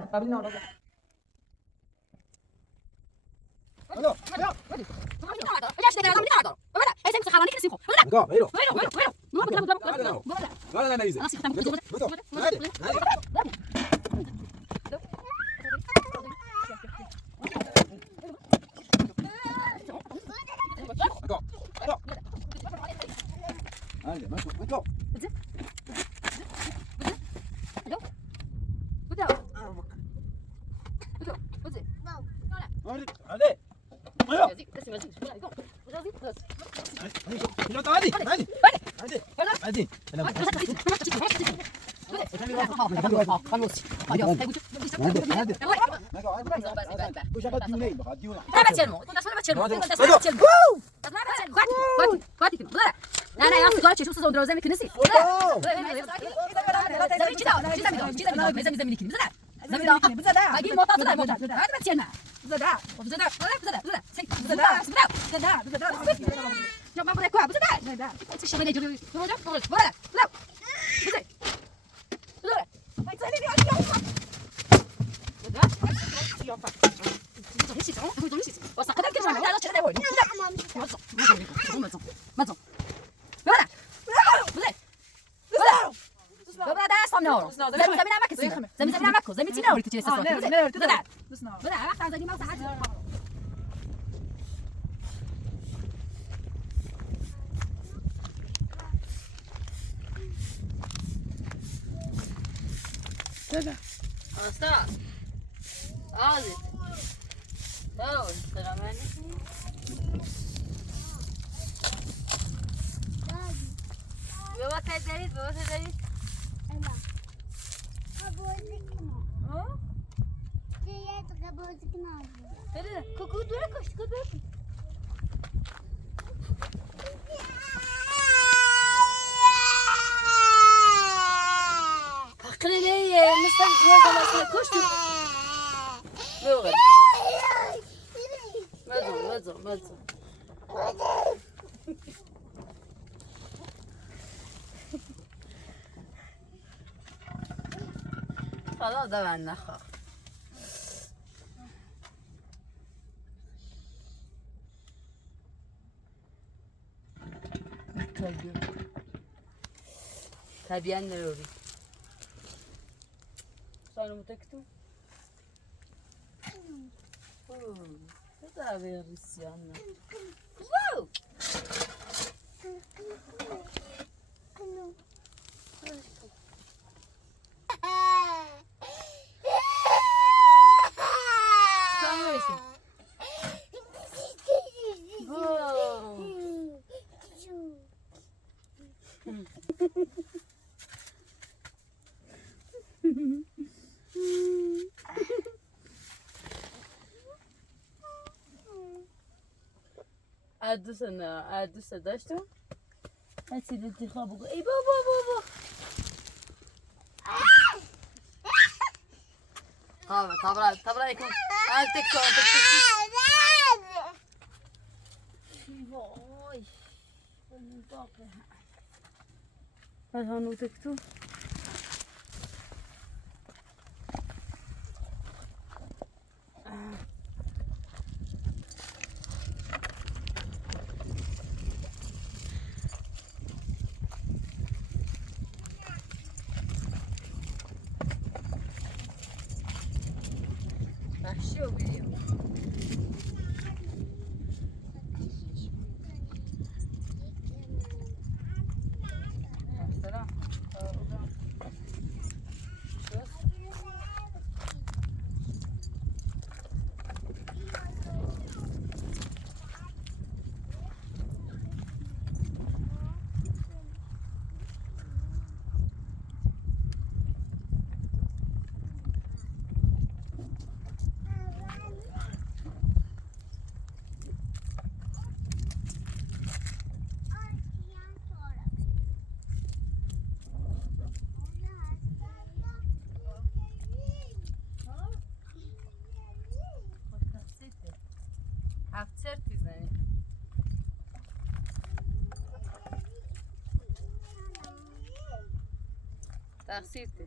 قبل نار الو انا يا اصغر شو صوت دروزه مكنسي باقي موطا صدق موطا هذا بتشنا زدا زدا زدا زدا زدا يا ما بريكوا زدا زدا ايش شغله يجري روجا ولا لا زدا زدا هاي تسالي لي على زدا يا فا ايش تسوي ايش تسوي وسقط الكلمه لا لا هو ما لا بلا ده صنعوا زمينا معك زمينا معك زميتنا ولا تجلس بلا بلا راح زي ما صحت هذا استاذ عازت السلام عليكم بابا تدريد بابا تدريد أنا أبوزك ها جيت أبوزك نادي ترى كوكو دورك كوكو دورك أقرني مستر يا زلمة كوشتو لغة مزو خلاص ده مع النخا تبيان نروي صاروا متكتو هذا غير السيانة واو عدوسة داشتو هاتي الانتخاب اي بابا طبعا يكون تكتو هذا هو تكتو شو فيديو تقصیرته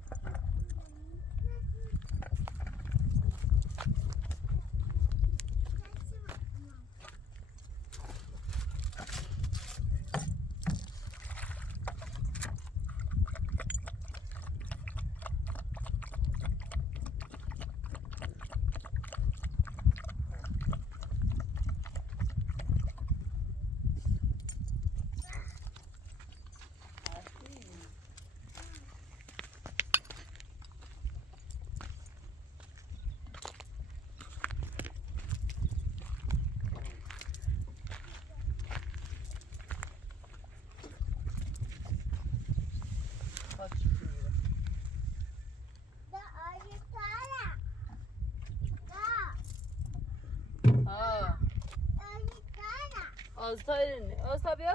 آستا بیا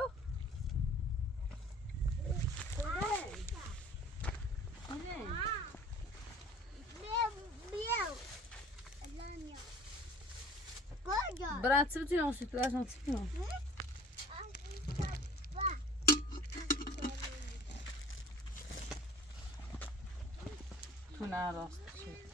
Meu. Elânia. Gorda. برات بتونی آسیب برات نتونی تو نه راست شد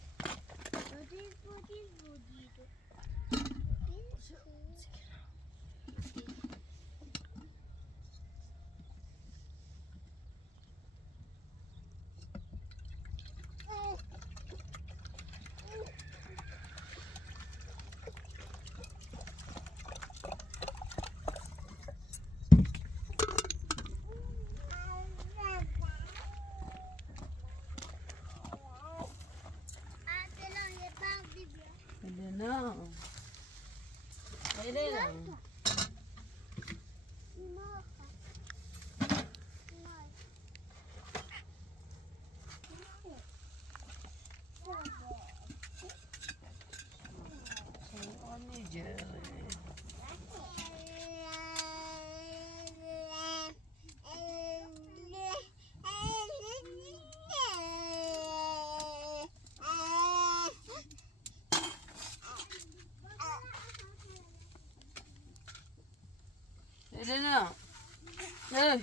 Elena. Elena. Hey.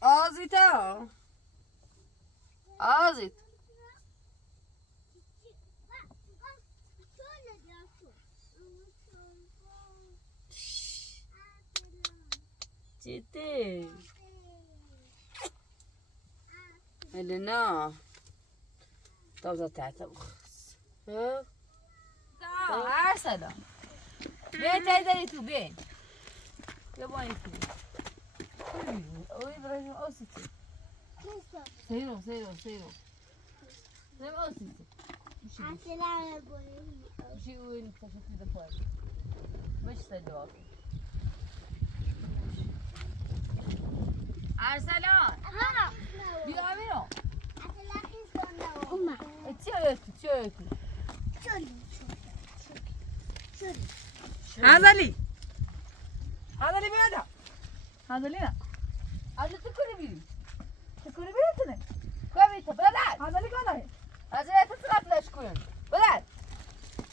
Azita. Azit. Ciddi. Elena. طاوزة تعتبخ. ها؟ عسلة. بين تايدري تو بين. يا باي تو. اوي براجم اوسيتي. سيرو. زي ما اوسيتي. السلام عليكم. شي وين اكتشفت دفاع. مش سدوك. ارسلان. ها. بيعملوا. أمّا. تشوفي. هذا لي بهذا هذا لي لا هذا تكوني بيري. تكوني بيتنا كويس بلاد. هذا لي كذا هذا تسرق ليش كون. بلاد.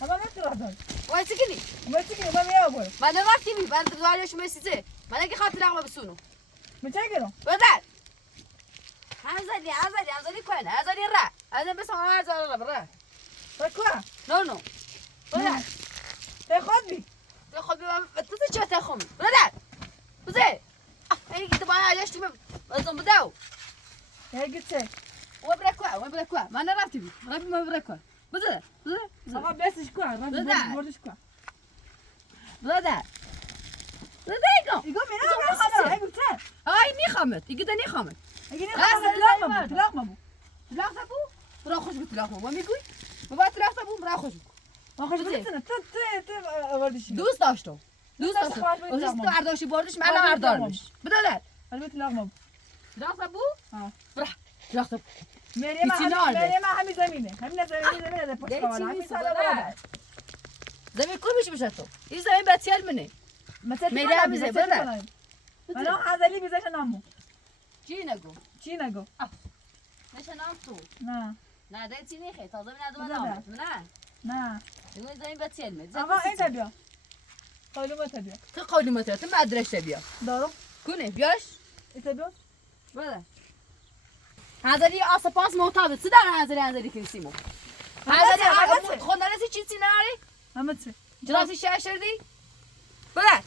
هذا ما تروح هذا وين سكني؟ ما تجي ما بيابول ما أنا ما أكتبي بعد تقولي شو مسيسه. ما أنا كي خاطر أعمل بسونه. متاكلوا بلاد. هذا لي كون. هذا لي الرا. هذا بس ما هذا لا برا. ركوا نو. بلاد. تاخذ بي تاخذ تتشوف تاخذ. بلاد. بزي. أنا كنت بقى ليش تبى أظن بداو. هي قلت وين بركوا ما أنا رابطي ما بركوا بزي هذا بس شكوا هذا برضه شكوا بلاد يقوم يقوم من هذا هي قلت هاي نخمت يقدر نخمت يجيني لا، تلاقمه تلاقوا برا خوش بتلاقوا ما میگوی ما تلاقوا برا خوش ما خوش بتسنه ت وردش دوست داشتم وزیست تو ارداشی بردش من اردارمش بدالت البيت لاقمه تلاقوا ها برا تلاقوا مريم همي زمينه ده پشت حوالا همي سالا زمین کوی میشه تو این زمین بتیال منه مريم زي برا انا هذا اللي بيزاش نامو چی نگو نشه نام تو نه ده چی نیخه تازه من ادوان نام نه این زمین بتیال منه آقا این تبیا قولومه تبیا تو قولومه تبیا تو مدرش تبیا دارو کنه بیاش این تبیا بله هذا آسپاس معتاد چه داره هذا کنسیمو هذا خواندنسی چیزی ناری همه چی جناسی شاشردی بله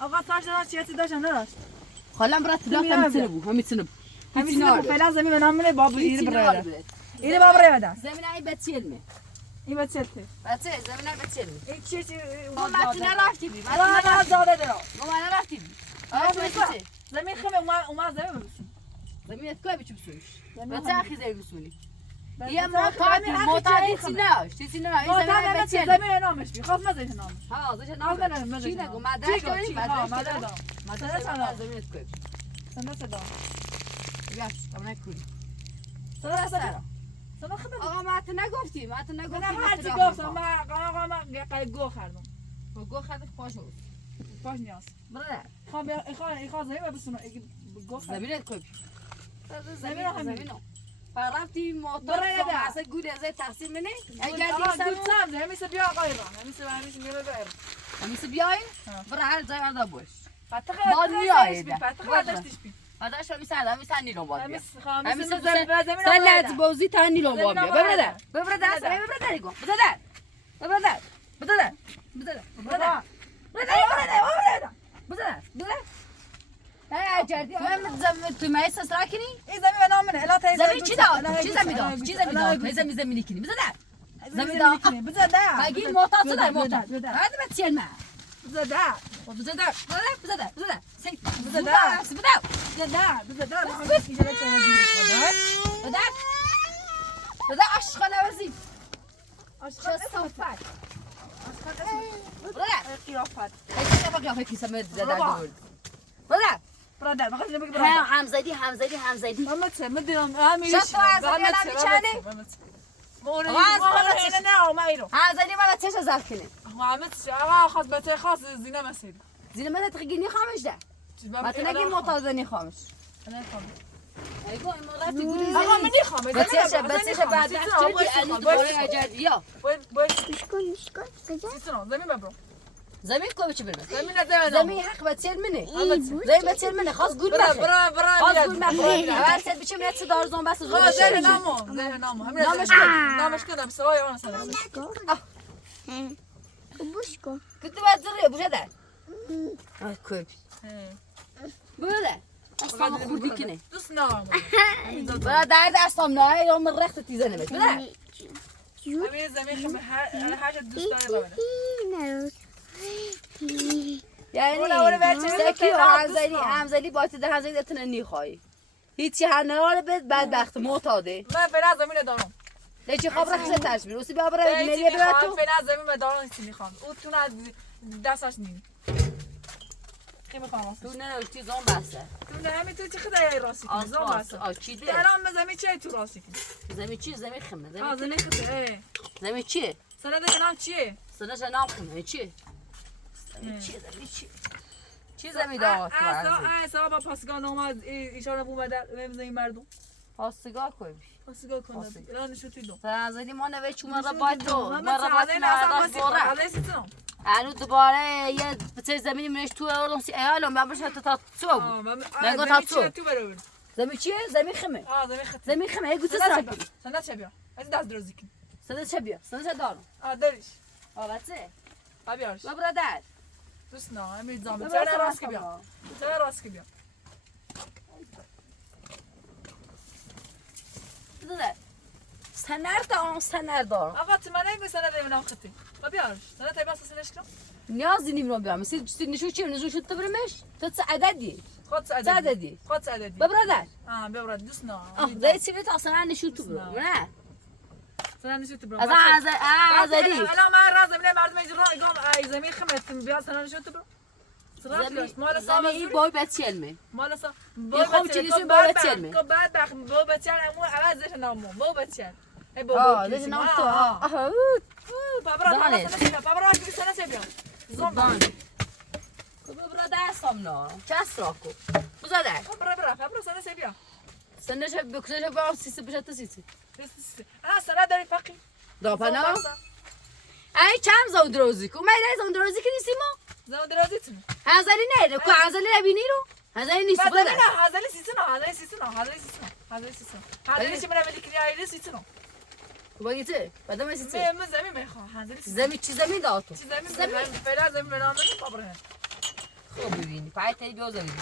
آقا ساش داشت چیزی داشت نداشت خالم برات لا همین سنب فعلا زمین نامونه بابو این برای این بابو برای بده زمین ای بتیلمه این بچته بچه زمین ای بتیلمه این چی ما متن رفتی بی ما زاده درو ما رفتی بی زمین خمه ما زمین بسون زمین کوی بچو بسونش بچه اخی زمین بسونی یه معتادی چیزی نه این زمین ای بتیلمه زمین نامش بی خواست مزه نامش ها زش نام چی نگو مدرک داری مدرک زمین کوی سنده صدا یاش تمام کوی صدا خبر آقا ما تو نگفتی من هرچی گفتم آقا ما قای گو خردم بگو خیلی خوش بود. باش نیاز برادر خواهم زمین بسونه گو خیلی زمینت کوب. زمین رو همین رفتیم موتور برای ده. اصلا گوری از تقسیم منه اگر آقا دیگه گوت سمزه همیشه بیا آقای را همیشه میره بیر همیشه بیای برای هر جای آردا باش فتخ باد میای ده. فتخ داشتیش بی بعدش همیشه نیرو باد بیا همیشه همیشه زمین سلت بازی تا نیرو باد بیا زمین ببرده آورده. ببرده اصلا ببرده دیگه ببرده ببرده ببرده ببرده ببرده ببرده ای جردی من زمین تو مایه سسرا کنی این زمین به نام منه الا تا زمین چی داد چی زمین داد چی زمین داد زمین زمینی کنی بزنه زمین داد بزده بگی موتا شده موتا هر دم چیل ما بزده بزده بزده سنگ بزده بزده بده عشق نوزی عشق صفات بده قیافت اگه نباقی آفه کیسه مرد زده دور بده برادر ما خواهد نبگی برادر همزدی محمد سه مدیرم همیشه شد تو از اگه نمیچنه ما ایرو همزدی من چش زرد کنه محمد سه آقا خواست بچه خاص زینه مسید زینه من تقیگی خامش ده ما تنگی متازنی خامش ایگو این رفتی گوری زنی آقا من نخوام بچه‌ش بعد چه علی دوره جدیا باید میشکن کجا؟ سیستم زمین ببرو زمین کو چه برم زمین زمین حق بچل منه زمین بچل منه خاص گول برا مخه برا خاص برا گول مخه اول سد بچم نیت دار زون بس زون زمین نامو نامش کدام سوای اون سلام بوشکو كنت بتزرق ابو جدع كوب بوده اصلا خوردی کنه دوست نام بلا درد اصلا نه یوم رخت تیزنه بده بلا همین زمین خم هر حاجه دوست داره یعنی سکی و همزلی باید ده همزلی دتن نیخوای هیچی هنرال بد بدبخت معتاده من فعلا زمین دارم لیچی خبر خیلی ترس میره اسی بیابره ملیه بیاد تو فعلا زمین دارم هیچی میخوام او تو نه دستش نیم خیلی میخوام تو نه اشتی زون بسته تو نه همین تو چی خدای راستی کنی زون بسته آچیده درام زمین چیه تو راستی کنی زمین چی زمین خمه زمین خدای زمین چیه سندش نام چیه سندش نام خمه چیه زمین چیه چی زمین داد تو با پاسگاه اومد ایشان اومد زمین مردم پاسگاه کوی پاسگاه کنه الان شوتی دو زدی ما نوشت چون مرا باید تو مرا باید تو الان دوباره یه بچه زمینی منش تو اردن سی ایالم من بشه تا تو من گفتم تو زمین چیه زمین خمه زمین خمه ای گوشه سر سند چه بیا از دست درازی کن سند چه بیا سند دارم داریش بچه بیارش با برادر دوست نه امید زام چرا راست کی بیا چرا راست کی بیا سنر دارم آقا تو من نگو سند اینا خطی بیارش سند تبع سنش کنم نیازی نیم رو بیام نشو چی نشو شد تو برمش تو چه عددی خود عددی با برادر برادر دوست نه زای چی بت اصلا نشو تو برو نه سند نشو تو برو از الان من راز زمین مردم اینجا گم زمین خمت بیا سند نشو تو برو زمین بای بچلمه مال سا خب چی نیست بای بچلمه بعد بای بچل امو اول زش نامو بای بچل ای بابا زش نام تو بابا کی سند چه بیا زمان برادر سامنا چست راکو بزاده برا سند چه بیا سندش بکشش با سیسی بشه سیسی سند داری فقی دا پنا ای چم زود روزی کو من زود روزی کی نیستی ما زود روزی تو هزاری نه کو هزاری نبینی رو هزاری نیست بده نه هزاری چی من ولی کری ایلی سیسنو کو باگیته بعد من سیسی من زمین میخوام هزاری چی زمین داد تو زمین فعلا زمین بنام بابره خوب ببینی پای تری بیو زمین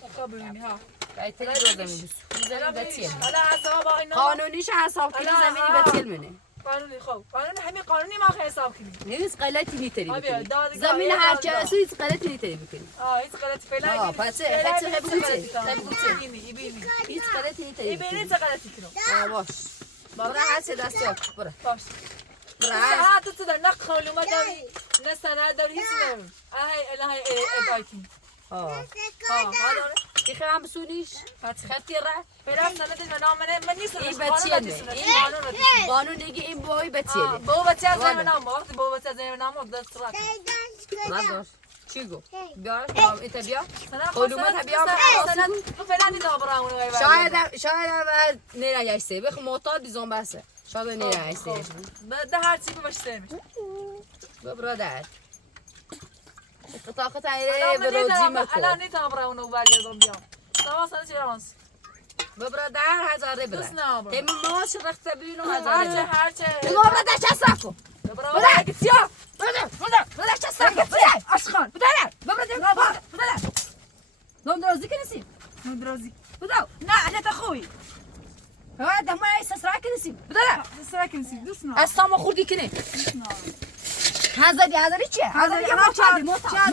خوب ببینی ها پای تری بیو زمین زمین بچیه حالا حساب اینا قانونیش حساب کنی زمینی بچیل منه قانونی خوب قانون همین قانونی ما حساب کنیم نیست غلطی نیتری بکنی زمین هر چه هیچ غلطی نیتری بکنی هیچ غلطی فعلا پس خیلی بگویی هیچ غلطی نیتری ببینید چه غلطی کنم باش برای هر چه دستی برو باش برای تو در نق خالوما داری نه سند داری هیچ نداری های ادای کنی داره کی خیام بسونیش خطی را فعلا سندش به نام من نیست این بچیه قانون دیگه این بوی بچیه بو بچه از نام وقتی بو بچه از نام دست را نداشت چی گو بیا تمام ایت بیا علومت بیا تو فعلا دیدم براون شاید نیره یسته بخ معتاد بیزون بسه شاید نیره یسته ده هر چی باشه سرمش برادر قطعه تایره برادی مکو الان نیتم براون رو برگردم بیام سوا سنه چه رانس برادر هزاره بده تیم ماش رخت بینو هزاره هرچه برادر چه ساکو برادر گتیا برادر چه ساکو برادر اشخان برادر نام درازی کنیسی نام درازی بدو نه انت خوی ها دم ما سسرا کنیسی بدو سرا کنسی دوست نه استام خوردی کنی هزاری چیه هزاری ما چه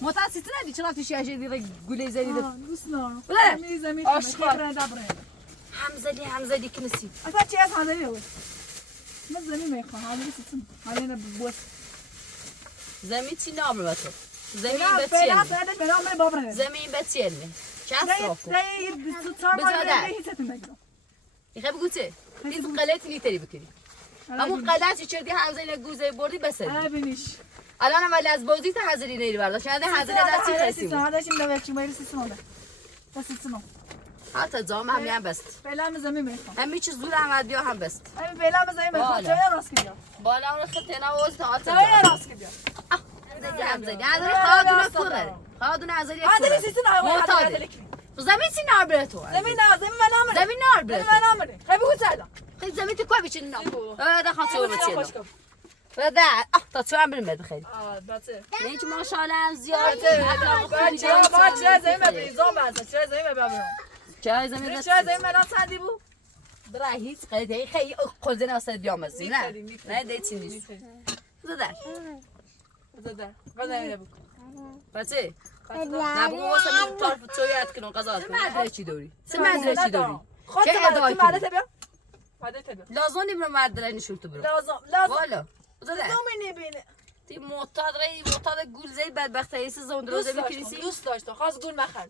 موتا سیت ندی چرا تو شیشه دیگه گله زدی دوست نه بله. زمین عاشقان. زمین همزدی کنیسی اصلا چی از همزدی بود من زمین میخوام حالی سیتم حالی نبود زمین چی نام رو تو زمین فعلا بتیل فعلا فعلا من بابره زمین بتیل چه صافو میخوای بگو چه این قلت نیتری بکنی همون قلت چردی همزدی گوزه بردی بسه الان هم ولی از بازی تا حضری نیری برداشت شاید حضری دستی خستی بود حتی جام هم هم بست همین چیز زور احمد بیا هم بست بالا اون خطه نواز تا حتی همزدی حضری خواهدونه پره خواهدونه حضری پره معتاده زمین سی نار بره تو زمین نار بره خیلی زمین تو کوی بیچین نام ده خواهد بچین بده تا تو هم بریم بده خیلی نه که ماشاءالله هم زیاده چرا زمین بود؟ برای هیچ قیده خیلی قلزه ناسته بیامزی نه نه دیتی نیست بده بچه نه بگو واسه من طرف چویت کنم قضاوت کنم مدره چی داری؟ چه مدره چی داری؟ چه ادعای کنی؟ لازم نیم مدره نشون تو برو والا تی معتاد گول زی بدبخت ایسی زندروزه میکنیسی؟ دوست داشتم خواست گول مخل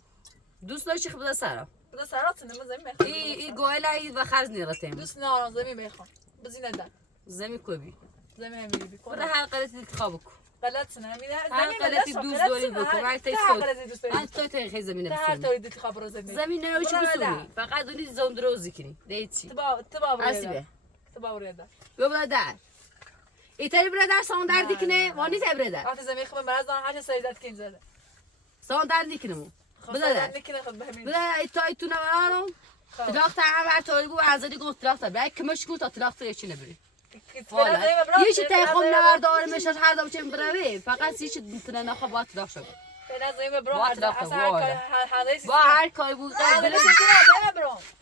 دوست داشتی خب بده سرا بده سرات نمه زمین میخوام ای گوهل ای و خرز نیرتیم دوست نارم زمین میخوام بزینه ده زمین کوبی زمین همیلی بیکن برای هر قلتی انتخاب کن غلط نه همینه هر قلتی دوست داری بکن هر توی خیلی زمین هر بسونی طوری انتخاب رو زمین رو چی بسونی فقط دونی زندروزی کنی دیتی تبا عصبه برده بیا برادر ایتری برادر ساندر دیکنه وانی تی برادر وقتی زمین خب مرز دارم هر سایدت کن زده ساندر دیکنمون برادر ایتای تو نورانم تلاخت هر طوری بو ازدی گفت تلاخت برای کمش کو تا تلاخت چی نبری والا یه چی تخم نور داره میشه هر دم چه بروی فقط یه چی میتونه نخواه با تلاخت شد با هر کاری بود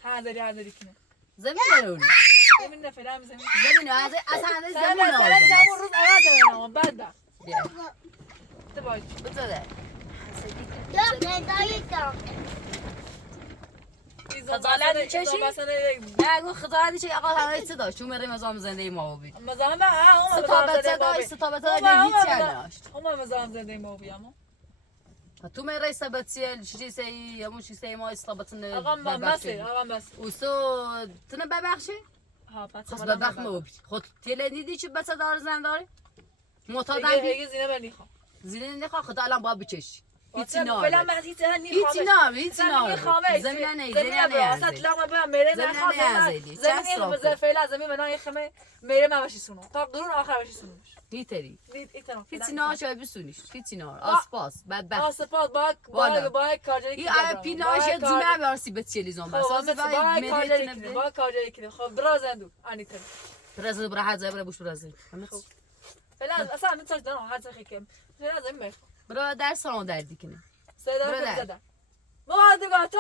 هرداری کنه زمین نرونی زمین نفرم زمین زمین اصلا زمین همون روز دارم بعد ده بذاره خجالت چشی؟ بگو خجالت چی آقا همه چی داشت چون مریم ازام زنده ما بید مزاحم به ستابت هیچی نداشت هم مزاحم زنده ما بیام تو میره استبتیل چیزی همون چیزی ما استبتن آقا بس اوسو تنه ببخشی ها پس خود ببخ ما بید خود تیله دیدی چی بچه دار زن داری معتادم دیگه زینه بنیخوام زینه نخواه خدا الان با بچش هیچی نار فعلا من هیچی نار زمین نه اصلا طلاق من میره من زمین فعلا زمین من خمه میره من باشی سونو تا قرون آخر باشی سونوش دیتری ایتنا هیچی نار شاید بسونیش هیچی نار آسپاس بدبخت آسپاس با کارجایی این پیناش دیمه برسی بچلی زون بس با کارجایی کنه خب برازندو انیتر برازندو برا حد زبر بوش برازندو فعلا اصلا من تاش دارم حد خیکم فعلا زمین میخوام برادر سان دردی کنه سیدار بزدم ما دیگه تو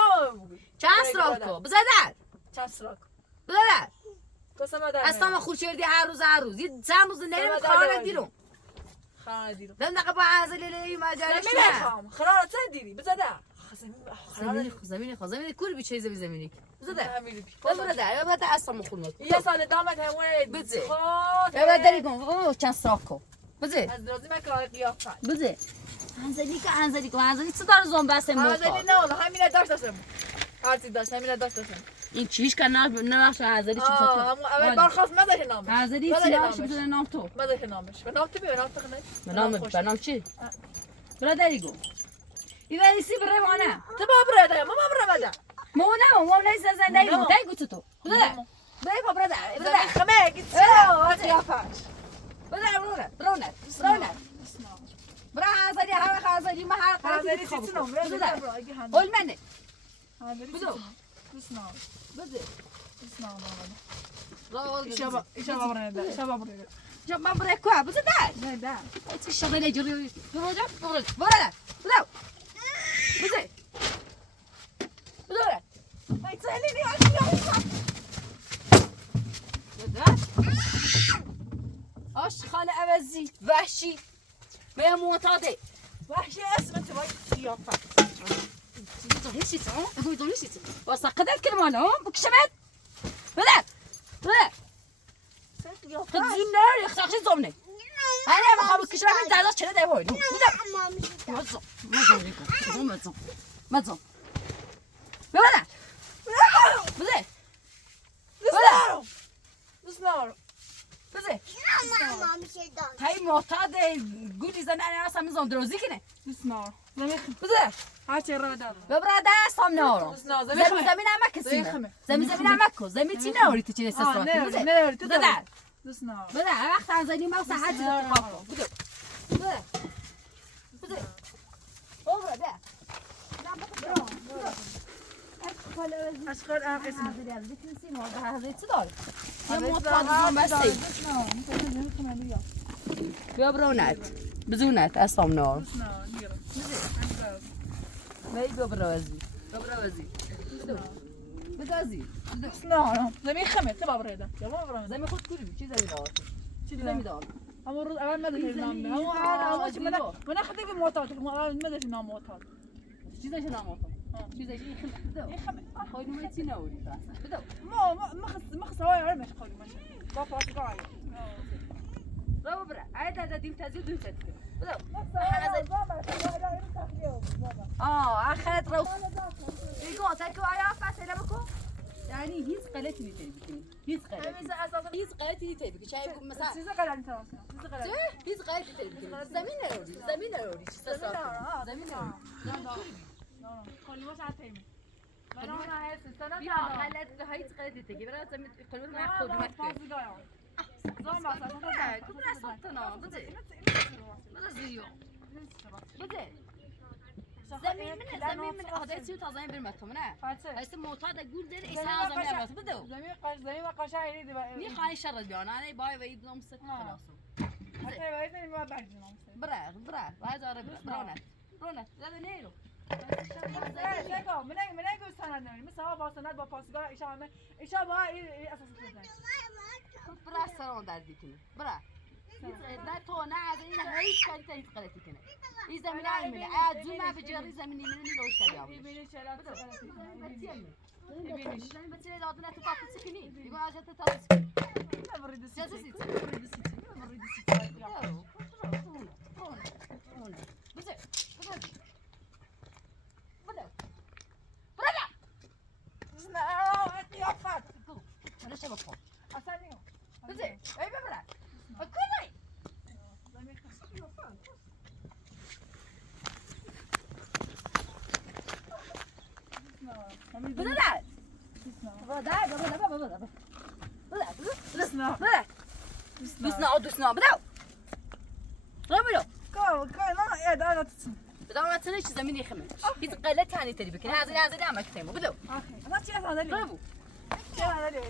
چند سراغ کو بزدر چند سراغ بزدر قسم دارم اصلا خوشیردی هر روز یه چند روز نریم خانه دیرم دم با عزلی ماجراش نمیخوام خرارت دیدی بزدر زمین کور بیچه زمینی بزدر همین برادر اصلا خونت یه سال دامت همون بزه برادری کن چند سراغ کو بزه از درازی مکان قیافت بزه انزلی چه داره زنبسته موقع انزلی نه والله همین داشتم هرچی داشت همین داشتم این چیش کنار نمیشه هزاری چی اول برخواست مدش نامش هزاری سیاهش بزنه نام تو مدش نامش به نام تو بیا نام تو خنک به نام چی؟ برادری گو ایوه سی بره مانه تو با براده ما براده مو نیست زنده ایمو تای گوچه تو بده با براده خمه گیت سلام قیافش برونه برا هزاری هر هزاری ما هر هزاری چی نام بده اول منه بدو بده شبا براده جا من برای کوه بزن ده نه ده چی شغله جوری برو برو بزن بدو ای سالی نی آش خاله عوضی وحشی به معتاده وحشی اسم تو باید قیافه دونیشیت واسقدت كلمة هم بكشمت بلا قد زنار يخشخ زمني أنا ما خابك كشمت من زعلان شنو ده هوي مزم بلا بزه هاي معتاد قولي زن أنا أصلا مزم دروزي كنه بزه هاتي الرادار ببرادة صام نورو زمین هم کسی زمین هم کو زمین چی نوری تو چی استفاده نوری تو بده دسنا بده وقت انزلی ما ساعت تو بده بده اشکال اسم ذکر ما هذا تدار يا موطن بس بیا برونت بزونت اصام نور ما يبقى بروازي بدازي لا زمین خمه تبا براده زمین خود کلی چی زمین دار چی زمین دار همون روز اول مدرسه نام همون چی من خدی به معتاد اول مدرسه نام معتاد چیزش ناموتم چیزش این خمه خواهی نمیتی نوری بدو ما خص هواي عرمش خالي ماشي با فاسقاي برو برا عاده دیم تزید دیم تزید بدو اخذت رو يقول تاكو يا فاسله بكو يعني هيز قلتي تبي هيز قلتي تبي شايف مثلا سيزا قال انت هيز قلتي تبي زمين رودي چی زمین خالي واش عتيم انا هي السنه يا قلت هيز قلتي تجي برا زمين قلت ما خذ ما فاسقاي زعما كنا صوتنا بدي زيو بدي زمین من هدایتی تا زمین برمتم نه هست معتاد گول دل ایسا زمین برات بدو زمین قشنگی دی نی خانی شر بیان انا بای و ابنم ست خلاص حتی وای ما بعدنم برا باید آره برونت زده نیرو من نگو سند نمی مثلا با سند با پاسگاه ایشا با اساس بزن برا سران در دیکنی برا نه تو نه از این هیچ کاری تایی قلتی کنه این زمین ایمونه ادو ما بجاری زمین ایمونه نیروش کردم ببینی چرا ببینی زمین بچه دادن تو پاپسی کنی دیگه از تو تاسی برید سیاسی دوسنا بدو بدو تنش زمین يخمن هيز قلت هاني تري بكن هذا دام كتمو بدو ما تشي هذا لي برافو هذا لي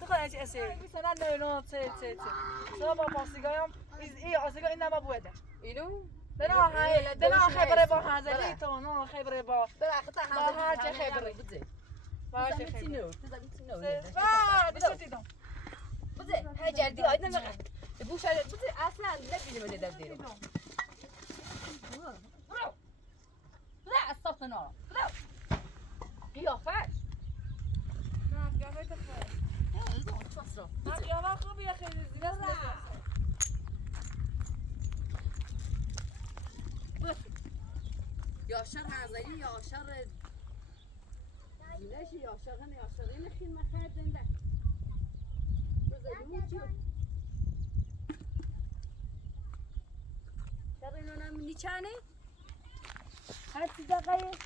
تخل ايش اسير سنه نو تي سبب پاسگایم ای آسگاه این نما بوده اینو دنا خبره با هذا تو نو خبره با هر چه خبره بده باشه تینو بده بده هاجر دي عندنا مغرب بوش بده اصلا نبي من دبديرو لا الصوت نار لا قيافات قيافات قيافات خوب يا اخي يا شر هذا يا شر ليش ياشرين خين ما خادن ده بزدوجو شرين انا مني كاني هات دقايق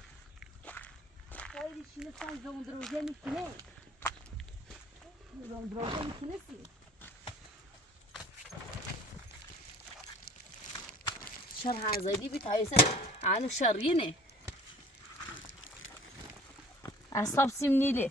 هاي شنو كان زوم دروجاني كني زوم دروجاني كنسي شرها زيدي بتايسه عن شرينه اصاب سمني لي